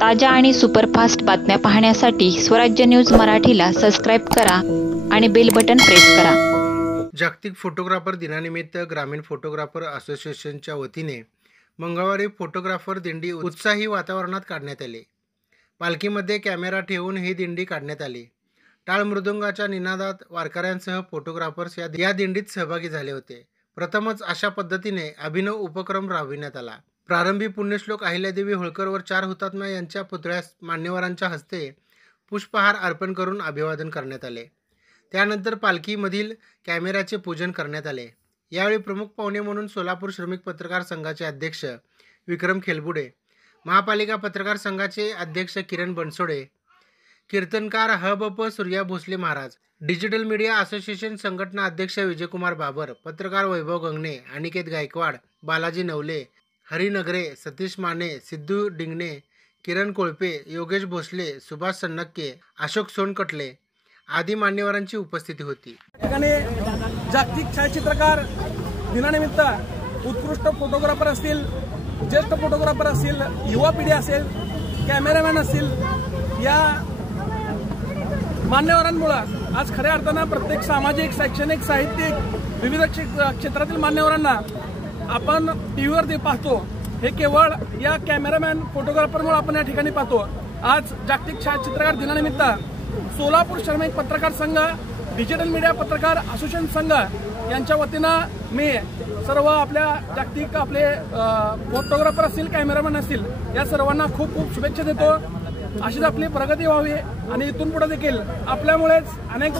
ताज्या आणि सुपरफास्ट बातम्या पाहण्यासाठी स्वराज्य न्यूज मराठीला सबस्क्राईब करा आणि बेल बटन प्रेस करा। जागतिक फोटोग्राफर दिनानिमित्त ग्रामीण फोटोग्राफर असोसिएशनच्या वतीने मंगळवारी फोटोग्राफर दिंडी उत्साही वातावरणात काढण्यात आली। पालखीमध्ये कॅमेरा ठेवून ही दिंडी काढण्यात आली। टाळ मृदुंगाच्या निनादात वारकऱ्यांसह फोटोग्राफर्स या दिंडीत सहभागी झाले होते। प्रथमच अशा पद्धतीने अभिनव उपक्रम राबविण्यात आला। प्रारंभी पुण्यश्लोक अहिल्यादेवी होळकर व 4 हुतात्मा यांच्या पुतळ्यास मान्यवरांच्या हस्ते पुष्पहार अर्पण करून अभिवादन करण्यात आले। त्यानंतर पालखीमधील कॅमेऱ्याचे पूजन करण्यात आले। यावेळी प्रमुख पाहुणे म्हणून सोलापूर श्रमिक पत्रकार संघाचे अध्यक्ष विक्रम खेलबुडे, महापालिका पत्रकार संघाचे अध्यक्ष किरण बनसोडे, कीर्तनकार ह.ब.प. Surya Bhosale Maharaj, digital media association संघटना अध्यक्ष विजयकुमार बाबर, पत्रकार वैभव गंगणे, अनिकेत गायकवाड, बालाजी नवले, हरी नगरे, सतीश माने, सिद्धू डिंगणे, किरण कोळपे, योगेश भोसले, सुभाष सन्नक्के, अशोक सोनकटले आदी मान्यवरांची उपस्थिती होती। ठिकाणी जागतिक छायाचित्रकार दिनानिमित्त उत्कृष्ट फोटोग्राफर असतील, ज्येष्ठ फोटोग्राफर असतील, युवा पिढी असेल, कॅमेरामॅन असतील, या मान्यवरांमुळे आज खऱ्या अर्थानं प्रत्येक सामाजिक, शैक्षणिक, साहित्यिक विविध क्षेत्रातील मान्यवरांना आपण टीव्हीवरती पाहतो। हे केवळ या कॅमेरामॅन फोटोग्राफरमुळे आपण या ठिकाणी पाहतो। आज जागतिक छायाचित्रकार दिनानिमित्त सोलापूर श्रमिक पत्रकार संघ, डिजिटल मीडिया पत्रकार असोसिएशन संघ यांच्या वतीनं मी सर्व आपल्या जागतिक आपले फोटोग्राफर असतील, कॅमेरामॅन असतील, या सर्वांना खूप खूप शुभेच्छा देतो। अशीच आपली प्रगती व्हावी आणि इथून पुढे देखील आपल्यामुळेच अनेक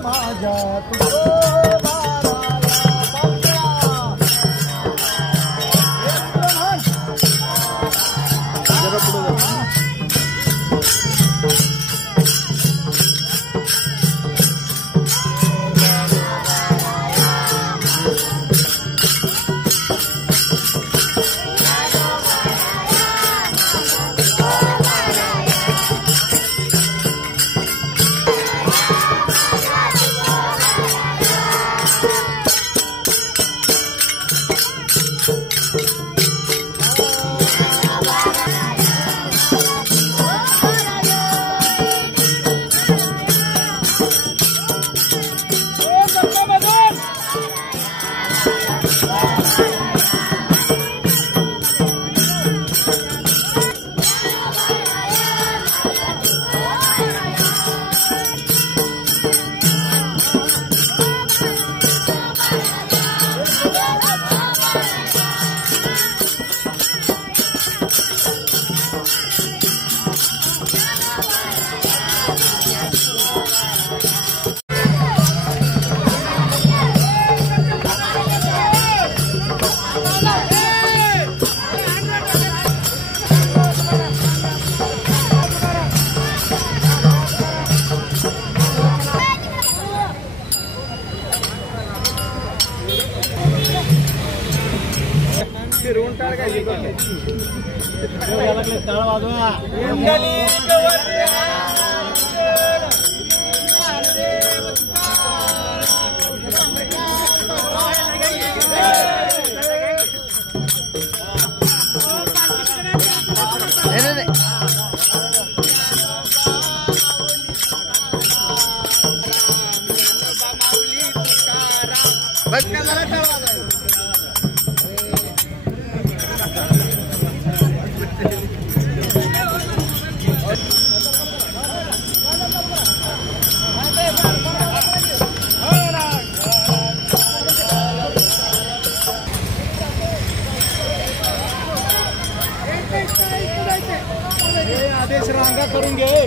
आदेश रांगा करून घे।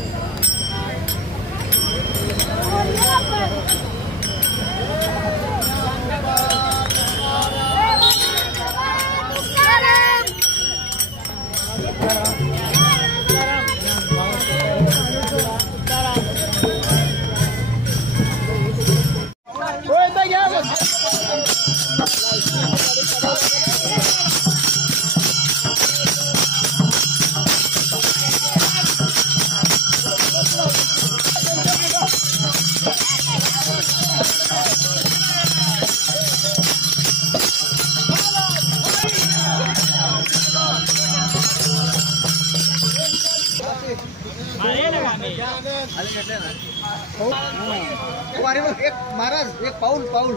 एक महाराज एक पाऊल पाऊल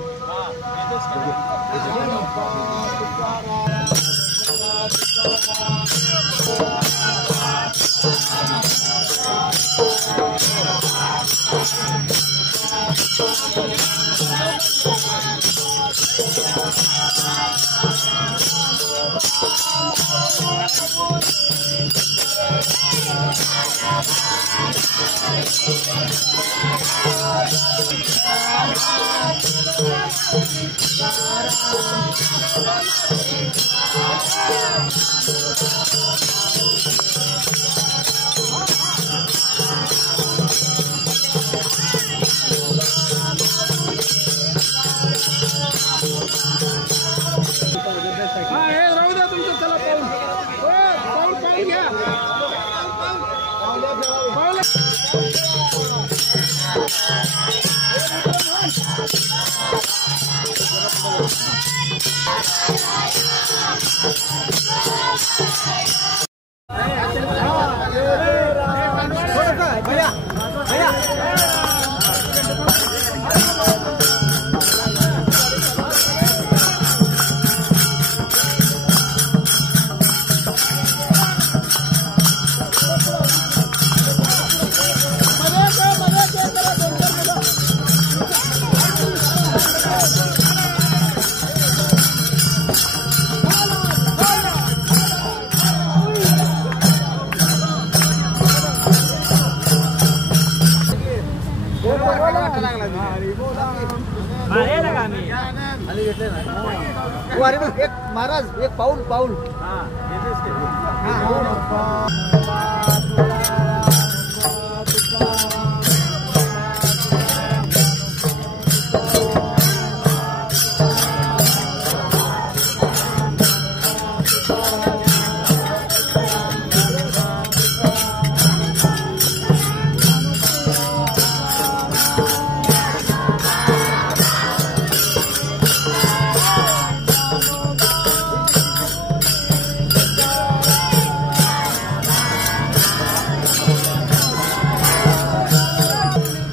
राहू द्या तुमचं. चला पाऊल पाऊल घ्या. भैया भैया एक महाराज एक पाऊल पाऊल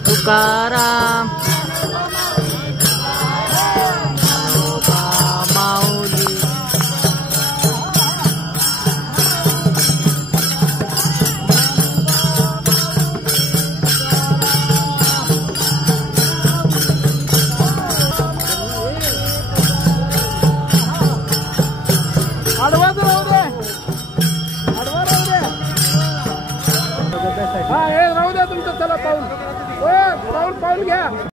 तुकाराम माऊली आडवा राहू दे. राहू द्या तुमचं. चला पाऊल पाऊल घ्या.